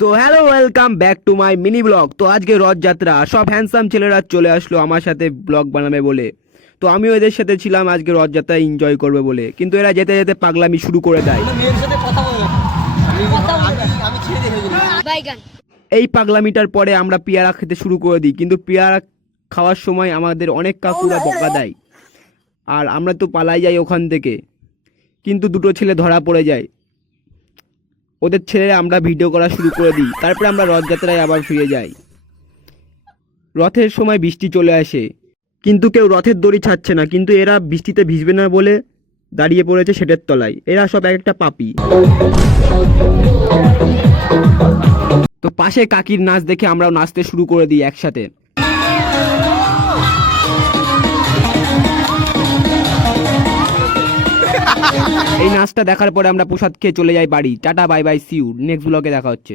তো hello, welcome back to my mini blog. তো আজকে রথযাত্রা, সব হ্যান্ডসাম ছেলেরা চলে আসলো আমার সাথে ব্লগ বানাবে বলে। তো আমিও এদের সাথে ছিলাম আজকে রথযাত্রা এনজয় করবে বলে, কিন্তু এরা যেতে যেতে পাগলামি শুরু করে দেয়। এই পাগলামিটার পরে আমরা পেয়ারা খেতে শুরু করে দিই, কিন্তু পেয়ারা খাওয়ার সময় আমাদের অনেক কাকুরা বকা দেয়, আর আমরা তো পালাই যাই ওখান থেকে। কিন্তু দুটো ছেলে ধরা পড়ে যায়, ওদের ছেড়ে আমরা ভিডিও করা শুরু করে দিই। তারপরে আমরা রথযাত্রায় আবার ফিরে যাই। রথের সময় বৃষ্টি চলে আসে, কিন্তু কেউ রথের দড়ি ছাড়ছে না, কিন্তু এরা বৃষ্টিতে ভিজবে না বলে দাঁড়িয়ে পড়েছে শেডের তলায়। এরা সব এক একটা পাপি। তো পাশে কাকির নাচ দেখে আমরাও নাচতে শুরু করে দিই একসাথে। এই নাচটা দেখার পরে আমরা প্রসাদ খেয়ে চলে যাই বাড়ি। টাটা, bye bye, see you, next ব্লগে দেখা হচ্ছে।